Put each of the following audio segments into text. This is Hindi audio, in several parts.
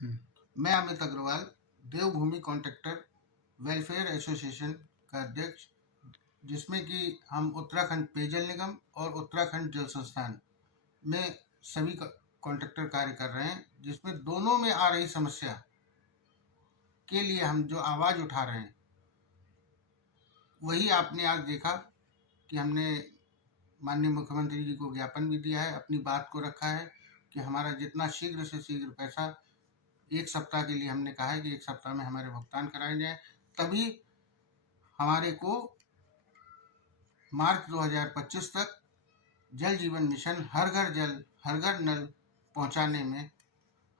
हम्म। मैं अमित अग्रवाल, देवभूमि कॉन्ट्रैक्टर वेलफेयर एसोसिएशन का अध्यक्ष, जिसमें कि हम उत्तराखंड पेयजल निगम और उत्तराखंड जल संस्थान में सभी कॉन्ट्रैक्टर कार्य कर रहे हैं, जिसमें दोनों में आ रही समस्या के लिए हम जो आवाज़ उठा रहे हैं, वही आपने आज देखा कि हमने माननीय मुख्यमंत्री जी को ज्ञापन भी दिया है, अपनी बात को रखा है कि हमारा जितना शीघ्र से शीघ्र पैसा, 1 सप्ताह के लिए हमने कहा है कि 1 सप्ताह में हमारे भुगतान कराए जाएँ, तभी हमारे को मार्च 2025 तक जल जीवन मिशन हर घर जल हर घर नल पहुंचाने में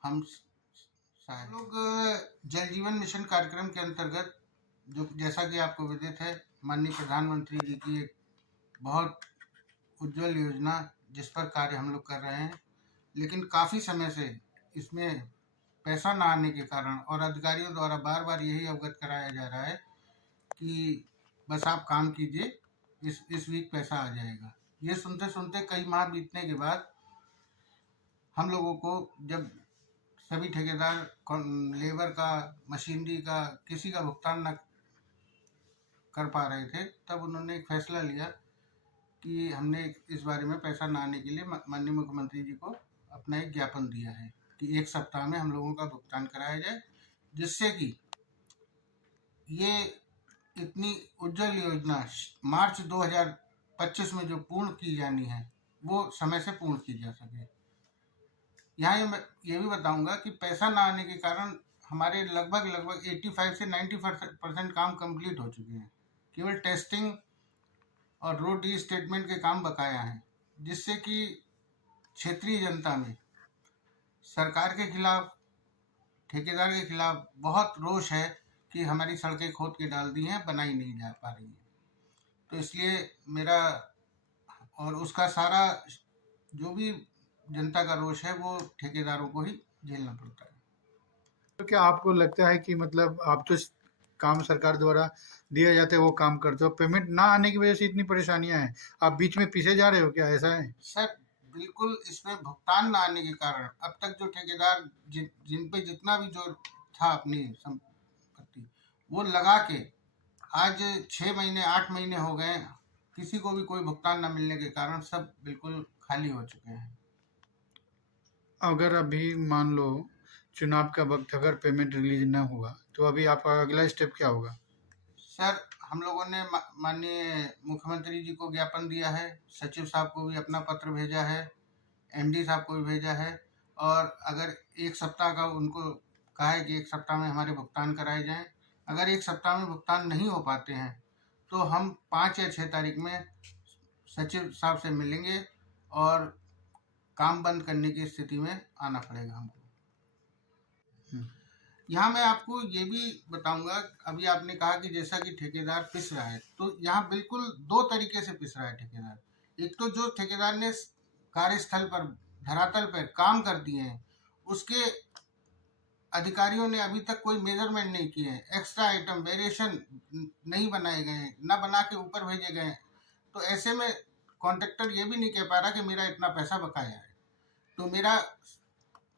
हम सहायक लोग। जल जीवन मिशन कार्यक्रम के अंतर्गत, जो जैसा कि आपको विदित है, माननीय प्रधानमंत्री जी की एक बहुत उज्जवल योजना, जिस पर कार्य हम लोग कर रहे हैं, लेकिन काफ़ी समय से इसमें पैसा ना आने के कारण और अधिकारियों द्वारा बार बार यही अवगत कराया जा रहा है कि बस आप काम कीजिए, इस वीक पैसा आ जाएगा। ये सुनते सुनते कई माह बीतने के बाद हम लोगों को, जब सभी ठेकेदार लेबर का, मशीनरी का, किसी का भुगतान न कर पा रहे थे, तब उन्होंने एक फैसला लिया कि हमने इस बारे में पैसा न आने के लिए माननीय मुख्यमंत्री जी को अपना एक ज्ञापन दिया है कि 1 सप्ताह में हम लोगों का भुगतान कराया जाए, जिससे कि ये इतनी उज्जवल योजना मार्च 2025 में जो पूर्ण की जानी है, वो समय से पूर्ण की जा सके। यहाँ ये भी बताऊंगा कि पैसा ना आने के कारण हमारे लगभग 85 से 90% काम कंप्लीट हो चुके हैं। केवल टेस्टिंग और रोड री स्टेटमेंट के काम बकाया हैं, जिससे कि क्षेत्रीय जनता में सरकार के खिलाफ, ठेकेदार के खिलाफ बहुत रोष है कि हमारी सड़कें खोद के डाल दी हैं, बनाई नहीं जा पा रही हैं। तो इसलिए मेरा और उसका सारा जो भी जनता का रोष है, वो ठेकेदारों को ही झेलना पड़ता है। तो क्या आपको लगता है कि मतलब आप तो काम सरकार द्वारा दिया जाता है वो काम करते हो, पेमेंट ना आने की वजह से इतनी परेशानियां हैं, आप बीच में पीछे जा रहे हो, क्या ऐसा है? सर, बिल्कुल इसमें भुगतान न आने के कारण अब तक जो ठेकेदार जिन पे जितना भी जो था अपनी संपत्ति, वो लगा के आज 6 महीने 8 महीने हो गए, किसी को भी कोई भुगतान न मिलने के कारण सब बिल्कुल खाली हो चुके हैं। अगर अभी मान लो चुनाव का वक्त, अगर पेमेंट रिलीज ना हुआ तो अभी आपका अगला स्टेप क्या होगा? सर, हम लोगों ने माननीय मुख्यमंत्री जी को ज्ञापन दिया है, सचिव साहब को भी अपना पत्र भेजा है, एमडी साहब को भी भेजा है, और अगर 1 सप्ताह का उनको कहा है कि 1 सप्ताह में हमारे भुगतान कराए जाएं। अगर 1 सप्ताह में भुगतान नहीं हो पाते हैं तो हम 5 या 6 तारीख में सचिव साहब से मिलेंगे और काम बंद करने की स्थिति में आना पड़ेगा हमको। यहाँ मैं आपको ये भी बताऊंगा, अभी आपने कहा कि जैसा कि ठेकेदार पिस रहा है, तो यहाँ बिल्कुल 2 तरीके से पिस रहा है ठेकेदार। एक तो जो ठेकेदार ने कार्यस्थल पर, धरातल पर काम कर दिए हैं, उसके अधिकारियों ने अभी तक कोई मेजरमेंट नहीं किए हैं, एक्स्ट्रा आइटम वेरिएशन नहीं बनाए गए, न बना के ऊपर भेजे गए। तो ऐसे में कॉन्ट्रैक्टर ये भी नहीं कह पा रहा कि मेरा इतना पैसा बकाया है। तो मेरा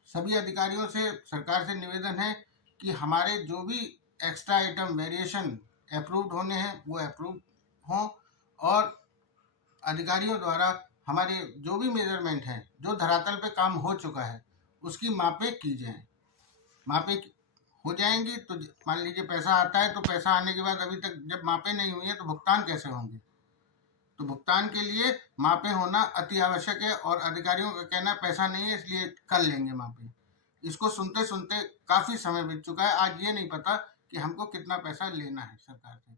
सभी अधिकारियों से, सरकार से निवेदन है कि हमारे जो भी एक्स्ट्रा आइटम वेरिएशन अप्रूव्ड होने हैं, वो अप्रूव हों, और अधिकारियों द्वारा हमारे जो भी मेजरमेंट हैं, जो धरातल पे काम हो चुका है, उसकी मापें की जाएं। मापें हो जाएंगी तो मान लीजिए पैसा आता है, तो पैसा आने के बाद अभी तक जब मापें नहीं हुई है तो भुगतान कैसे होंगे? तो भुगतान के लिए मापें होना अति आवश्यक है, और अधिकारियों का कहना पैसा नहीं है इसलिए कर लेंगे मापें। इसको सुनते सुनते काफ़ी समय बीत चुका है। आज ये नहीं पता कि हमको कितना पैसा लेना है सरकार से।